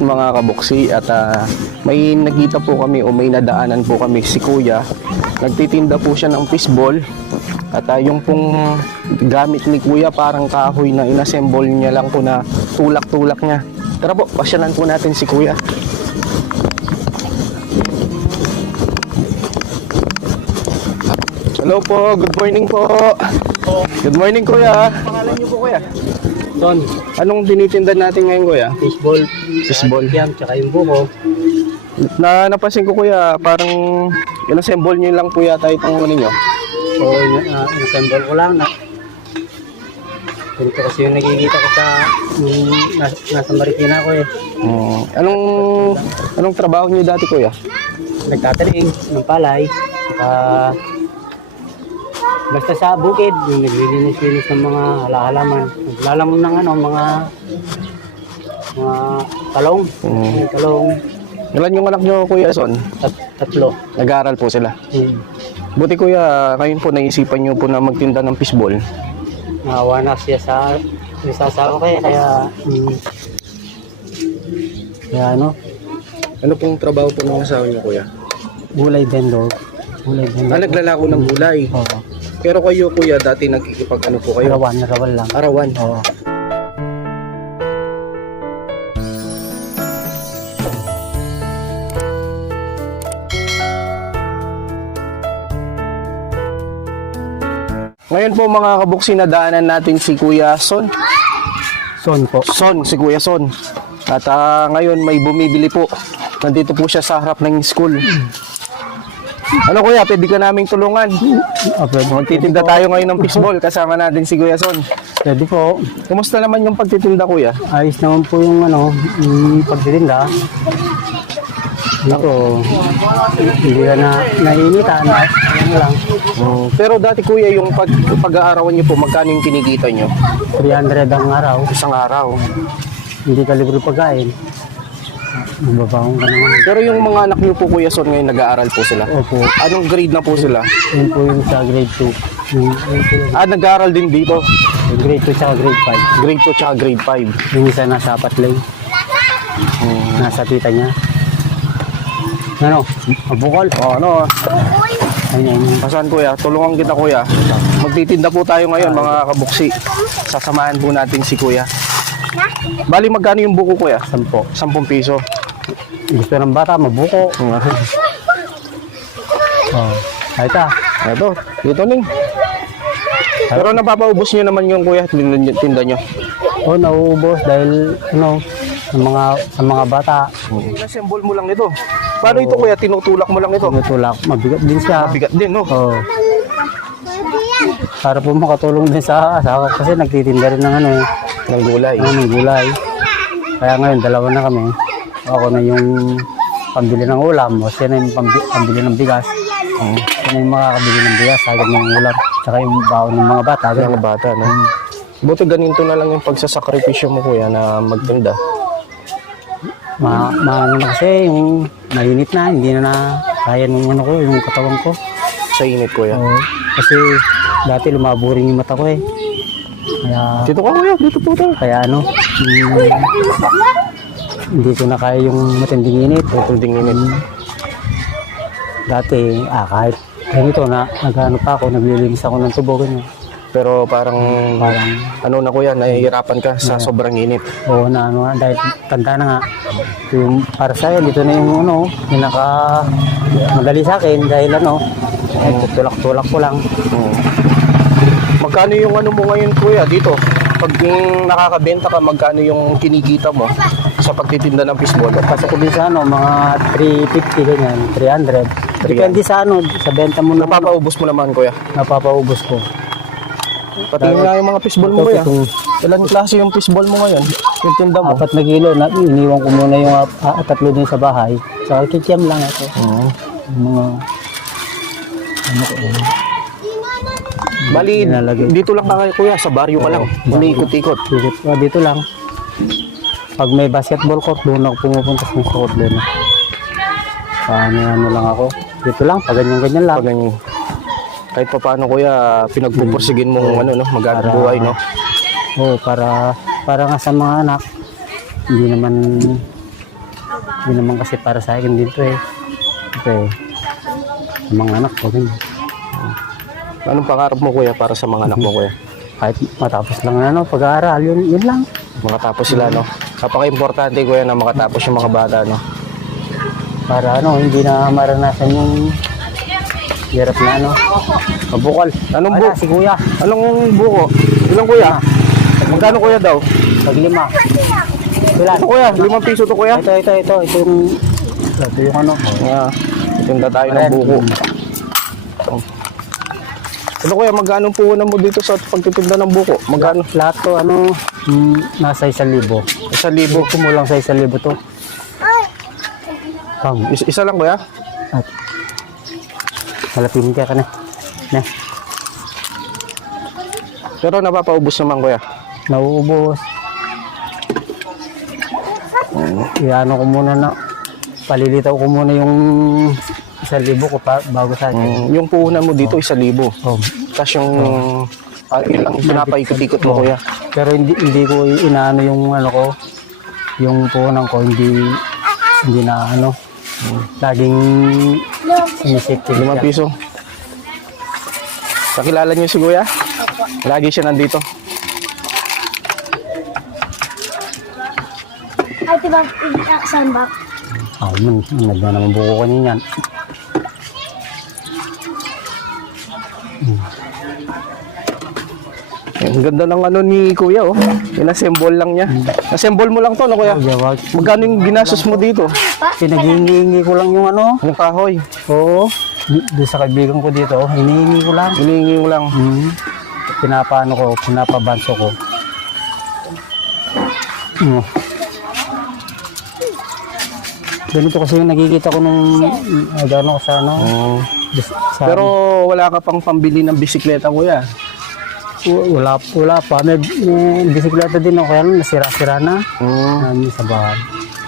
mga kabuksi at may nakita po kami o may nadaanan po kami si Kuya. Nagtitinda po siya ng fishball at yung pong gamit ni Kuya parang kahoy na inassemble niya lang po na tulak-tulak niya. Tara po, pasyalan po natin si Kuya. Hello po, good morning po. Good morning Kuya. Pangalan niyo po Kuya? Son, Anong tinitinda natin ngayon Kuya? fishball. Fishball. Yan, tsaka yung buko. Napansin ko Kuya, parang inassemble niyo lang po yata itong ano niyo. So, in-assemble ko lang na. Ganito kasi yung nakikita ko sa nasa Marikina ko eh. Anong trabaho niyo dati Kuya? Nagtataling ng palay. Saka, basta sa bukid, yung naglilinis-linis ng mga halaman. Naglalamon ng mga talong. Yung talong. Ilan yung anak niyo Kuya Son? Tatlo. Nag-aaral po sila. Buti Kuya, kayo po naisipan niyo po na magtinda ng fishball. Naawa na siya sa asawa ko kaya ano, Ano pong trabaho po ng asawa niyo Kuya? gulay vendor. Naglalako ng gulay. Oo. Pero kayo Kuya, dati nagkikipag ano po kayo? Arawan lang. Arawan. Oo. Ngayon po mga kabuksi, nadaanan natin si Kuya Son. Son po. Si Kuya Son. At ngayon may bumibili po. Nandito po siya sa harap ng school. Ano Kuya, pwede ka naming tulungan? Magtitinda tayo ngayon ng fishball. Kasama natin si Kuya Son. Pwede po. Kumusta naman yung pagtitinda Kuya? Ayos naman po yung yung pagtitinda. Ito, hindi ka na nainitan. Ano lang. Pero dati Kuya, yung pag-aarawan niyo po, magkano yung kinikita niyo? 300 ang araw. Isang araw. Hindi ka libre pagkain. Mababaong ka naman. Pero yung mga anak niyo po Kuya Son ngayon nag-aaral po sila. Opo. Anong grade na po sila? Yun po yung sa grade 2. Nag-aaral din dito. Grade 2 tsaka grade 5. Grade 2 tsaka grade 5. Yung isa nasa Patlay. Nasa tita niya. Ano? Mabukol? Ano? Ayun. Pasan Kuya, tulungan kita Kuya. Magtitinda po tayo ngayon mga kabuksi. Sasamahan po natin si Kuya. Bali magkano yung buko Kuya? 10. 10 piso. Gusto ng bata, mabuko. Ayta. Ito, dito ning. Pero napapaubos niyo naman yung Kuya, tinda niyo. Nauubos dahil sa mga bata. Inassemble mo lang ito. Paano ito Kuya, tinutulak mo lang ito? Tumutulak, mabigat din siya. Mabigat din, no? Oo. Para po makatulong din sa asawa kasi nagtitinda rin ng Ng gulay. ng gulay. Kaya ngayon, dalawa na kami. Ako na yung pambili ng ulam, o siya na yung pambili ng bigas. Siya na yung makakabili ng bigas, agad ng ulam. Saka yung baon ng mga bata. Mga bata, no? Buti ganito na lang yung pagsasakripisyo mo Kuya na magtinda. Maano na kasi yung mainit na, hindi na kaya nung yung katawan ko. Sa init Kuya. Oo. Kasi dati lumabo rin yung mata ko eh. Kaya, Dito ka Kuya, dito po tayo. kaya hindi ko na kaya yung matinding init. Matinding init. Dati, kahit ganito na, pa ako, naglilinis ako ng tubo, ganyan. Pero parang ano na Kuya, nahihirapan ka sa sobrang init. Oo na, dahil tanda na nga. Yung, para sa'yo, dito na yung madali sa akin, dahil tulak-tulak ko lang. Magkano yung ano mo ngayon Kuya dito? Pag nakakabenta ka, magkano yung kinikita mo sa pagtitinda ng fishball? Pasok ko din sa mga 350, ganyan, 300. Depende sa sa benta mo na. Napapaubos mo naman Kuya. Napapaubos ko. Pati nga yung mga fishball mo Kuya. Ilang klase yung fishball mo ngayon? Yung tinda mo? 4 na kilo, iniwan ko muna yung 3 din sa bahay. Sa kikiam lang ito. Mga Bali, dito lang ka kayo Kuya, sa baryo ka lang. Umiikot-ikot. Dito lang. Pag may basketball court, doon ako pumupunta sa court doon. Ano lang ako. Dito lang, pag ganyan-ganyan lang. Pag ganyan. Kahit pa paano Kuya, pinagpupursigin mo maghanap buhay, no? Oo, para nga sa mga anak, hindi naman Hindi naman kasi para sa akin dito eh. Ito eh. Sa mga anak ko ganyan. Anong pangarap mo kuya para sa mga anak mo kuya? Kahit matapos lang ano, pag-aaral, yun lang. Makatapos sila no? Napaka-importante kuya na makatapos yung mga bata no? Para ano, hindi na maranasan yung hirap na ano. Mabukal. Anong Wala, si kuya. Anong buko? Ilang kuya? Magkano kuya daw? Pag 5. Wala. Ito kuya, 5 piso to kuya. Ito yung ano. Tinda tayo ng buko. Ito kuya, magkano po na mo dito sa pagtitinda ng buko? Magkano? Lahat to ano, nasa 1,000. 1,000. Kumulang sa 1,000 to. Isa lang kuya? At malapin ka na. Ne, Pero napapaubos naman kuya. nauubos. Iano ko muna na, palilitaw ko muna yung 1,000 ko bago sa akin. Yung puhunan mo dito, 1,000. Oh. Tapos yung ilang pinapaikot-ikot mo kuya. Pero hindi ko inaano yung ano ko, yung puhunan ko, hindi na ano, laging sinisip. 5 piso. Kakilala niyo si kuya? Lagi siya nandito. Ay, diba, saan ba? Nagda naman buko ko niyan. Ang ganda ng ano ni kuya oh. Inassemble lang niya. Assemble mo lang to no kuya? Magkano yung ginastos mo dito? Pinaghihingi ko lang yung ano. Yung kahoy. Oo. Doon sa kaibigan ko dito, hinihingi ko lang. Hinihingi mo lang. Pinapaano ko, pinapabanso ko. Ganito kasi yung nakikita ko nung gano'n ko sa ano. Sa, Pero wala ka pang pambili ng bisikleta kuya. wala pa. May bisikleta din ako yan, nasira-sira na. Sa bahay.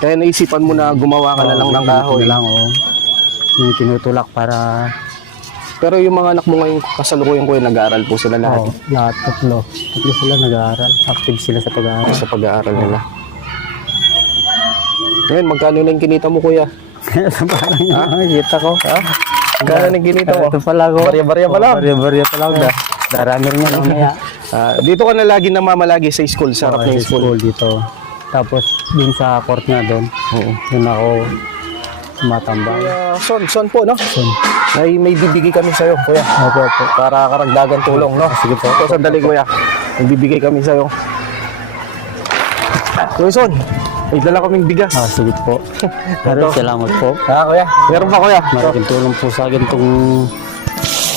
Kaya naisipan mo na gumawa ka na lang ng kahoy. Lang, yung tinutulak para... Pero yung mga anak mo ngayon kasalukuyan kuya, nag-aaral po sila lahat. Lahat, tatlo. Tatlo sila nag-aaral. Active sila sa pag-aaral. Sa pag-aaral nila. Ngayon, magkano na yung kinita mo kuya? Parang nakikita ko. Magkano na yung kinita mo? Ito pala ko. Barya-barya pa lang. Barya-barya pa lang. Darami rin yan mamaya. Dito ka na lagi namamalagi sa school, sa harap ng school. Dito. Tapos din sa court nga doon. Doon ako tumatambay. Son po, no? May bibigay kami sa'yo, kuya. Opo. Para karagdagan tulong, no? Sige po. So, sandali, kuya. May bibigay kami sa'yo. Kuya Son, may dala kaming bigas. Sige po. Salamat po. Kuya. Meron pa, kuya. Malaking tulong po sa akin itong...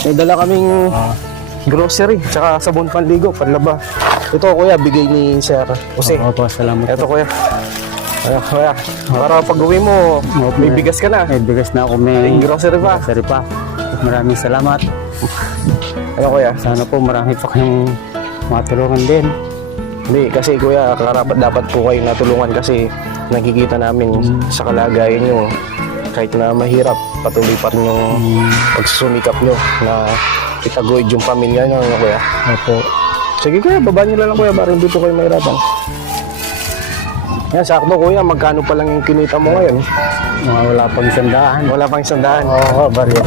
May dala kaming grocery, tsaka sabon panligo, panlaba. Ito, kuya, bigay ni Sir Jose. Opo, salamat Ito, po. kuya. Kuya. Para pag uwi mo, may bigas ka na. May bigas na ako. May grocery pa. Grocery pa. Maraming salamat. Ano, kuya? Sana po marami pa kayong matulungan din. Hindi, kasi kuya, karapat dapat po kayo natulungan kasi nakikita namin sa kalagayan nyo, kahit na mahirap, patuloy pa rin yung pagsusumikap nyo na itaguyod yung pamilya nyo, ano, kuya? Opo. Sige kuya, baba nyo na lang kuya, para hindi po kayo mahirapan. Yan, sakto kuya, magkano pa lang yung kinita mo ngayon? Wala pang 100. Wala pang 100. Oo, barya.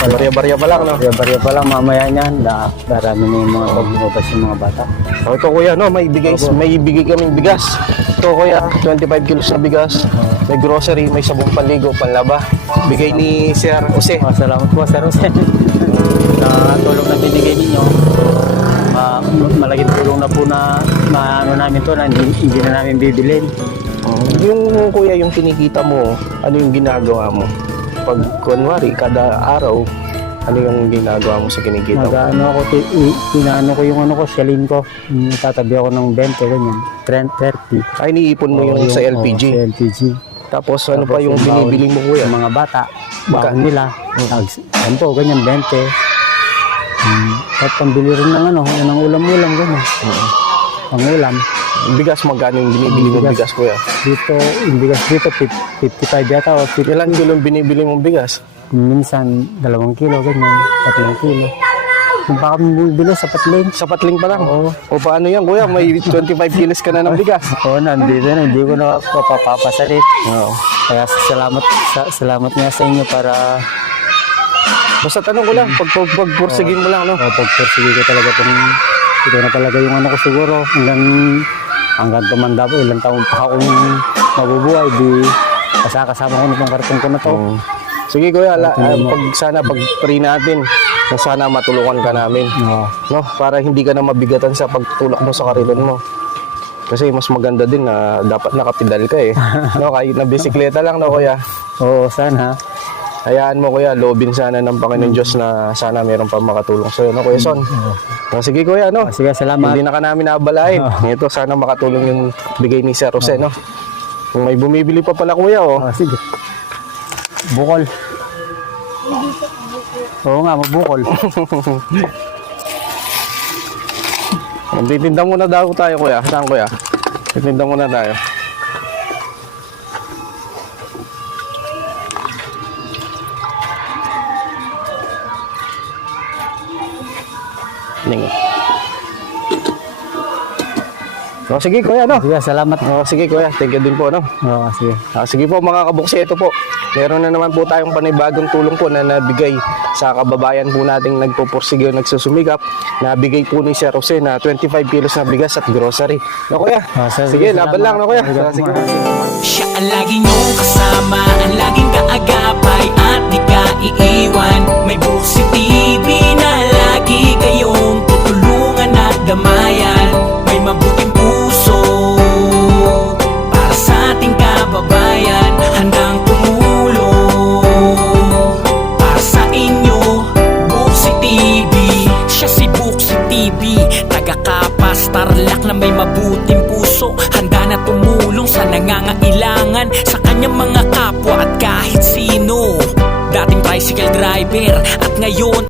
Barya-barya pa lang, no? Barya pa lang mamaya niyan. Darami na yung mga paglumabas yung mga bata. O, ito kuya, no, may bigay kaming bigas. Ito kuya, 25 kilos na bigas. May grocery, may sabong panligo, panlaba. Bigay ni Sir Jose. Salamat po, Sir Jose. Sa tulong na binigay ninyo, malaking tulong na po na ano namin to na hindi na namin bibilin. Yung kuya, yung kinikita mo, ano yung ginagawa mo? Pag kunwari, kada araw, ano yung ginagawa mo sa kinikita mo? Nag-ano ako, pinano ko yung ano ko, shalin ko. Tatabi ako ng 20, ganyan. 30. Ay, iniipon mo yung sa LPG. Sa LPG. Tapos ano pa yung binibili mo kuya? Yung mga bata, baon nila. Ganito, ganyan, 20. At pambili rin ng ano, ng ulam-ulam, ganyan. Pang-ulam. Bigas, magkano yung binibili mong bigas kuya? Dito, yung bigas dito, 55 yata. O Ilan kilo yung binibili mong bigas? minsan, 2 kilo, ganyan. 3 kilo. baka bumibili sa patling. Sa patling pa lang. O paano yan kuya? May 25 kilos ka na ng bigas. Oo, nandito na. Hindi ko na papapasalit. Oo. Kaya salamat nga sa inyo para Basta tanong ko lang, pagpursigin mo lang, no? pagpursige ko talaga itong ito na talaga yung ano ko siguro hanggang tumanda po, ilang taon pa akong mabubuhay, di kasama ko nitong karton ko na to. Sige kuya, pag free natin, sana matulungan ka namin. Oo. No? Para hindi ka na mabigatan sa pagtulak mo sa karilon mo. Kasi mas maganda din na dapat nakapidal ka eh. No, kahit na bisikleta lang, no kuya? Oo, sana. Hayaan mo kuya, loobin sana ng Panginoon Diyos na sana meron pa makatulong sa'yo, no Kuya Son? No, sige kuya, no? Sige, salamat. Hindi na ka namin naabalain. Ito, sana makatulong yung bigay ni Sir Jose, no? Kung may bumibili pa pala kuya, oh. Sige. Bukol. Oo nga, mabukol. Titinda muna daw tayo kuya. Saan kuya? Titinda muna tayo. Ning. Oh, sige kuya, no? Sige, salamat. Oh, sige kuya, thank you din po, no? Oo, sige. Sige po mga kabuksi, ito po. Meron na naman po tayong panibagong tulong po na nabigay sa kababayan po nating nagpupursige o nagsusumikap. Nabigay po ni Sir Jose na 25 kilos na bigas at grocery. No kuya? Sige, laban lang, no kuya? Sige. Siya ang lagi niyong kasama, ang laging kaagapay at di ka iiwan. May Buksi TV na lagi kayong tutulungan at damayan. May mabuting puso para sa ating kababayan, handang tumulong para sa inyo. Buksi TV, siya si Buksi TV, taga-Kapas, Tarlac na may mabuting puso, handa na tumulong sa nangangailangan sa kanyang mga kapwa at kahit sino. Dating tricycle driver at ngayon